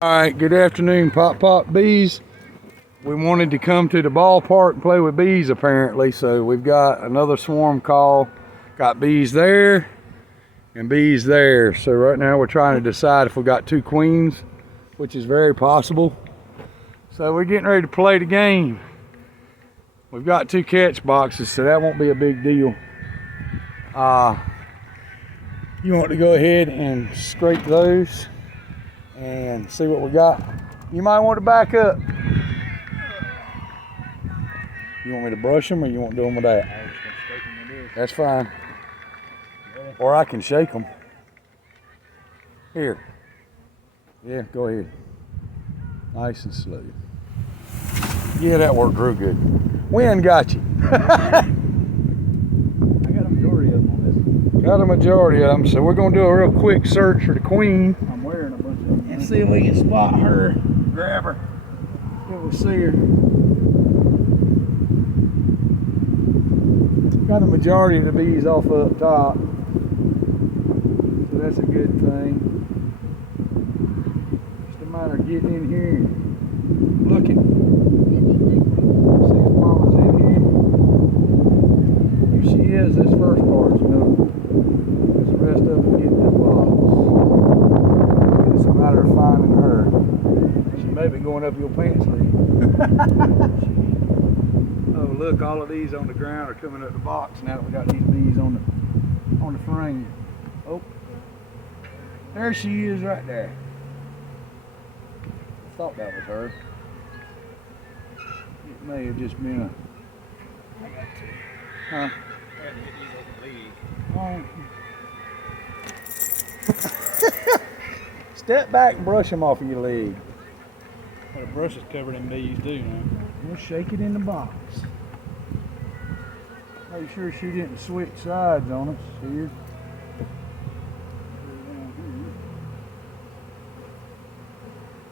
Alright, good afternoon, Pop Bees. We wanted to come to the ballpark and play with bees apparently, so we've got another swarm call. Got bees there and bees there. So right now we're trying to decide if we got two queens, which is very possible. So we're getting ready to play the game. We've got two catch boxes, so that won't be a big deal. You want to go ahead and scrape those and see what we got. You might want to back up. You want me to brush them or you want to do them with that? I was just going to scrape them with this. That's fine. Yeah. Or I can shake them. Here. Yeah, go ahead. Nice and slow. Yeah, that worked real good. Wind got you. I got a majority of them on this. Got a majority of them, so we're going to do a real quick search for the queen. I'm wearing a bunch of them. And see if we can spot her. Grab her. If we see her. Got a majority of the bees off up top. So that's a good thing. Just a matter of getting in here and looking. See if Mama's in here. If she is, this first part's no. Because the rest of them get in the box. It's a matter of finding her. She may be going up your pants leg. Oh look, all of these on the ground are coming up the box now that we got these bees on the frame. Oh, there she is right there. I thought that was her. It may have just been a... I got two. Huh? I had to get these off the lead. Oh. Step back and brush them off of your leg. Well, the brush is covered in bees too now. We'll shake it in the box. Make sure she didn't switch sides on us here.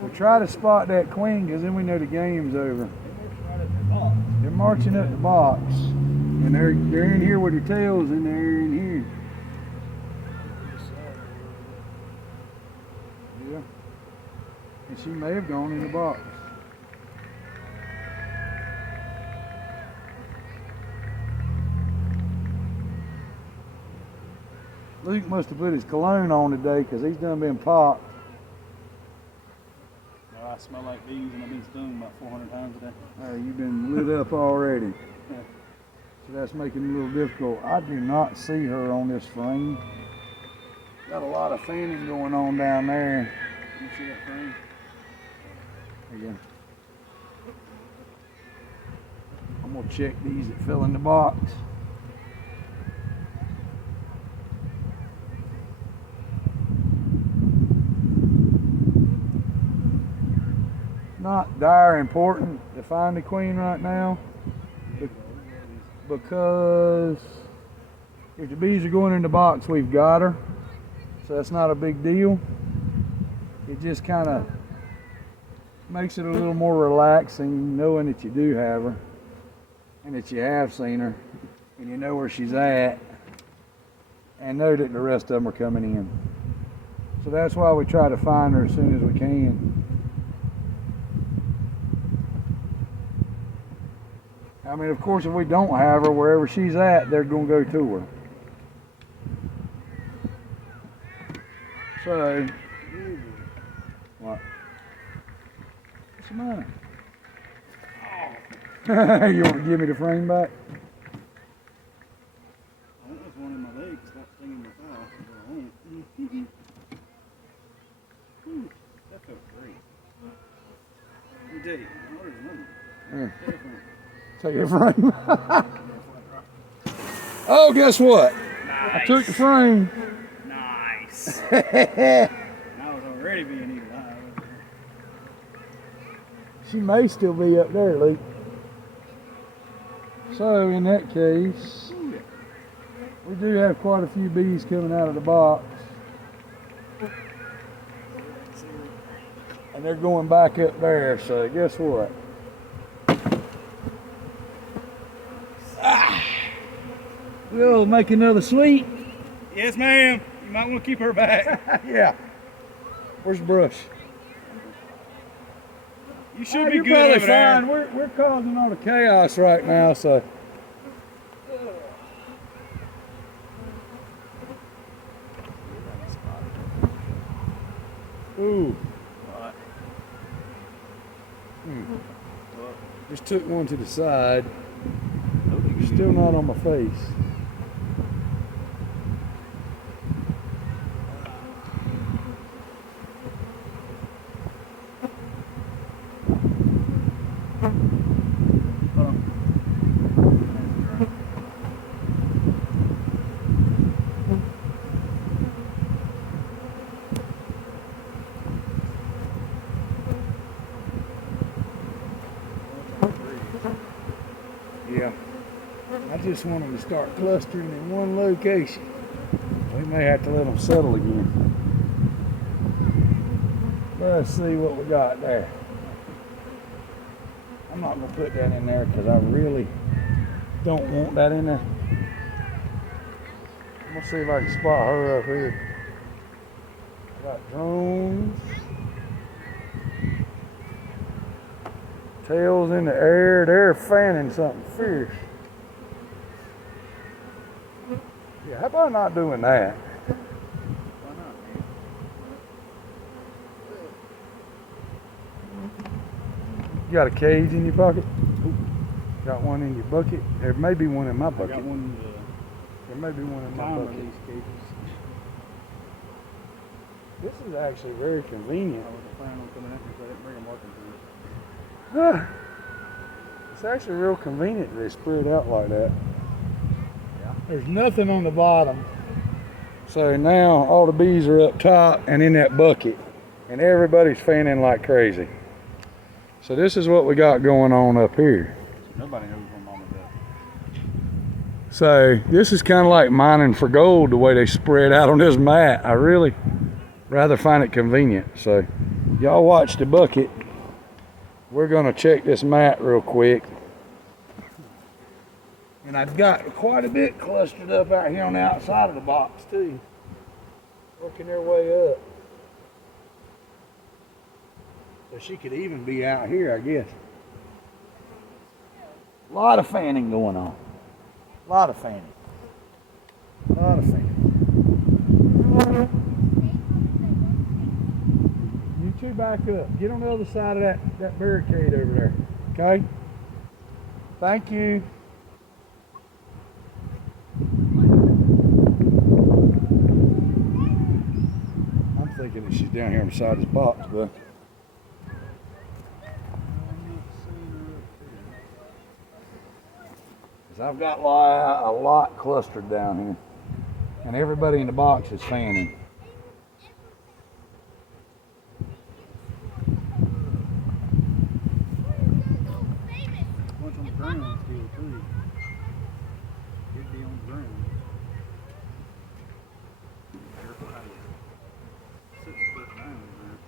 We'll try to spot that queen because then we know the game's over. They're marching up the box. And they're in here with their tails and they're in here. Yeah. And she may have gone in the box. Luke must have put his cologne on today because he's done been popped. No, I smell like bees and I've been stung about 400 times a day. You've been lit up already. Yeah. So that's making it a little difficult. I do not see her on this frame. Got a lot of fanning going on down there. You see that frame? There you go. I'm gonna check these that fell in the box. Not dire important to find the queen right now because if the bees are going in the box, we've got her, so that's not a big deal. It just kind of makes it a little more relaxing knowing that you do have her and that you have seen her and you know where she's at and know that the rest of them are coming in. So that's why we try to find her as soon as we can. I mean, of course, if we don't have her, wherever she's at, they're going to go to her. So, what? What's the matter? Oh. You want to give me the frame back? I think there's one in my leg. Stop stinging my thigh. That felt great. Let me tell you, Here. Take your frame. Oh, guess what? Nice. I took the frame. Nice. I was already being eaten alive over here. She may still be up there, Luke. So, in that case, we do have quite a few bees coming out of the box. And they're going back up there, so guess what? We'll make another sweep. Yes, ma'am. You might want to keep her back. Yeah. Where's the brush? You should be you're good probably over there. fine. We're causing all the chaos right now, so. Ooh. What? What? Just took one to the side. Nobody can Still not on my face. Yeah. I just want them to start clustering in one location. We may have to let them settle again. Let's see what we got there. I'm not going to put that in there because I really don't want that in there. I'm going to see if I can spot her up here. I got drones. Tails in the air. They're fanning something fierce. Yeah, how about not doing that? Why not, man? You got a cage in your bucket? Got one in your bucket? There may be one in my I bucket. got one There may be one in my timer bucket. these cages. This is actually very convenient. I wasn't planning on coming out here, so I didn't bring a marking tool. It's actually real convenient that they spread out like that. Yeah. There's nothing on the bottom. So now all the bees are up top and in that bucket. And everybody's fanning like crazy. So this is what we got going on up here. Nobody knows where Mama's at. So this is kind of like mining for gold the way they spread out on this mat. I really rather find it convenient. So y'all watch the bucket. We're gonna check this mat real quick. And I've got quite a bit clustered up out here on the outside of the box too. Working their way up. So she could even be out here, I guess. A lot of fanning going on. A lot of fanning. A lot of fanning. You two back up. Get on the other side of that barricade over there. Okay? Thank you. I'm thinking that she's down here on the side of this box, but I've got a lot clustered down here, and everybody in the box is fanning. Bunch on the ground still, too. Could be on the ground. Careful how you sit the foot down there.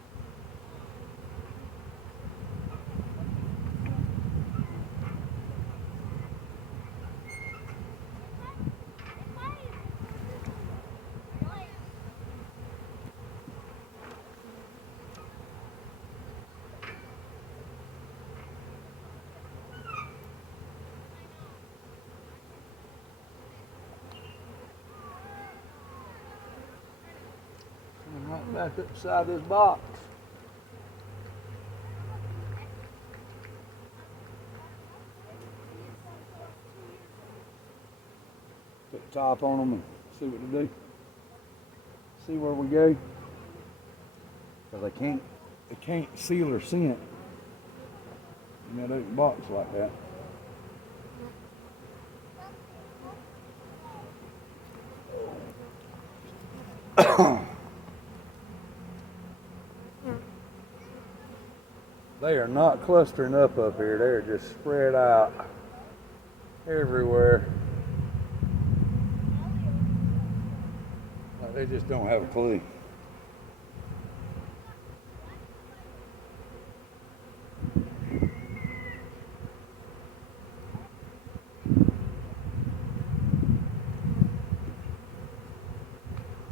I'm right back up beside this box. Put the top on them and see what to do. See where we go. Because they can't seal or scent in that open box like that. They are not clustering up here. They're just spread out everywhere. Like they just don't have a clue.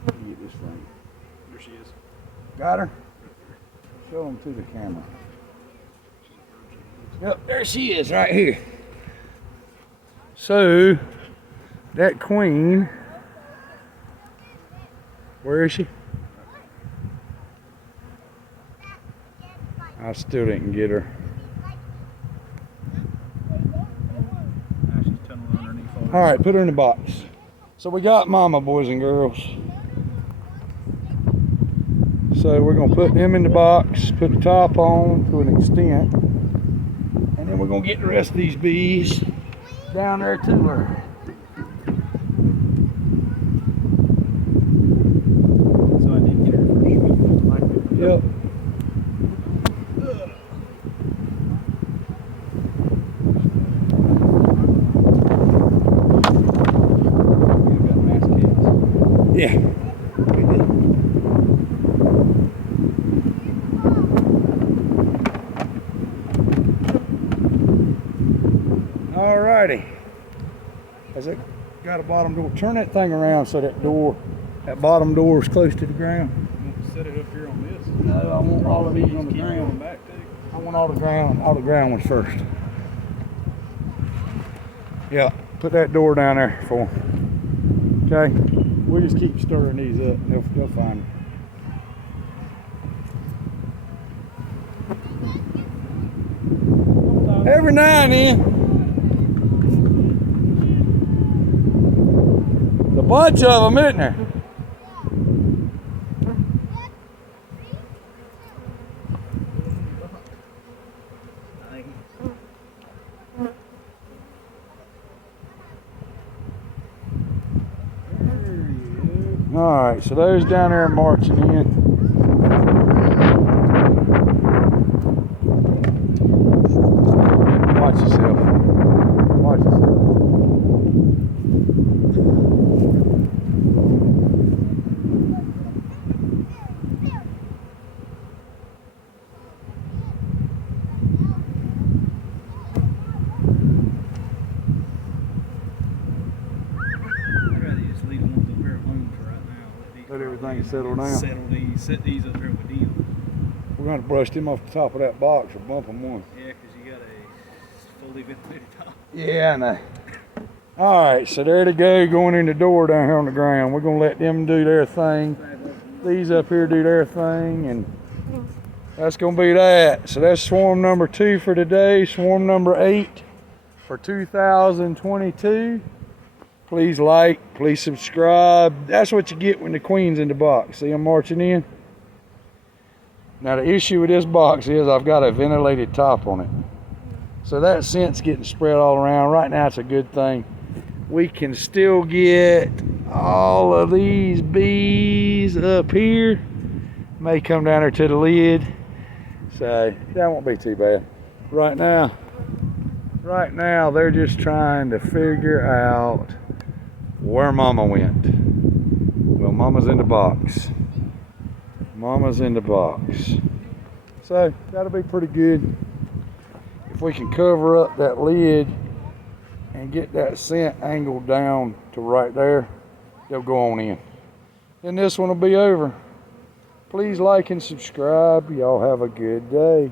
Let me get this thing. There she is. Got her? Show them to the camera. Yep, there she is right here. So, that queen, where is she? I still didn't get her. Now she's tunneling underneath all All right, put her in the box. So we got mama, boys and girls. So we're gonna put them in the box, put the top on to an extent, and then we're gonna get the rest of these bees down there to her. So I did get her first week. Like it. Yep. We've got mass kids. Yeah. Alrighty. Has it got a bottom door? Turn that thing around so that bottom door is close to the ground. You want to set it up here on this? No, I want all of these on the Keep going ground. back too. I want all the ground ones first. Yeah, put that door down there for them. Okay, we'll just keep stirring these up and they'll find them. Every now and then, a bunch of them, isn't there? All right, so those down there marching in. Watch yourself. Watch yourself. I'd rather just leave the ones up here alone for right now. Let everything settle down. Set these up here with them. We're going to brush them off the top of that box or bump them one. Yeah, because you got a fully ventilated top. Yeah, I know. All right, so there they go, going in the door down here on the ground. We're going to let them do their thing. These up here do their thing, and that's going to be that. So that's swarm number 2 for today. Swarm number 8 for 2022. Please like, please subscribe. That's what you get when the queen's in the box. See them marching in? Now the issue with this box is I've got a ventilated top on it. So that scent's getting spread all around. Right now it's a good thing. We can still get all of these bees up here. May come down there to the lid. So that won't be too bad. Right now they're just trying to figure out where mama went. Well, mama's in the box. Mama's in the box. So that'll be pretty good. If we can cover up that lid and get that scent angled down to right there, they'll go on in. Then this one will be over. Please like and subscribe. Y'all have a good day.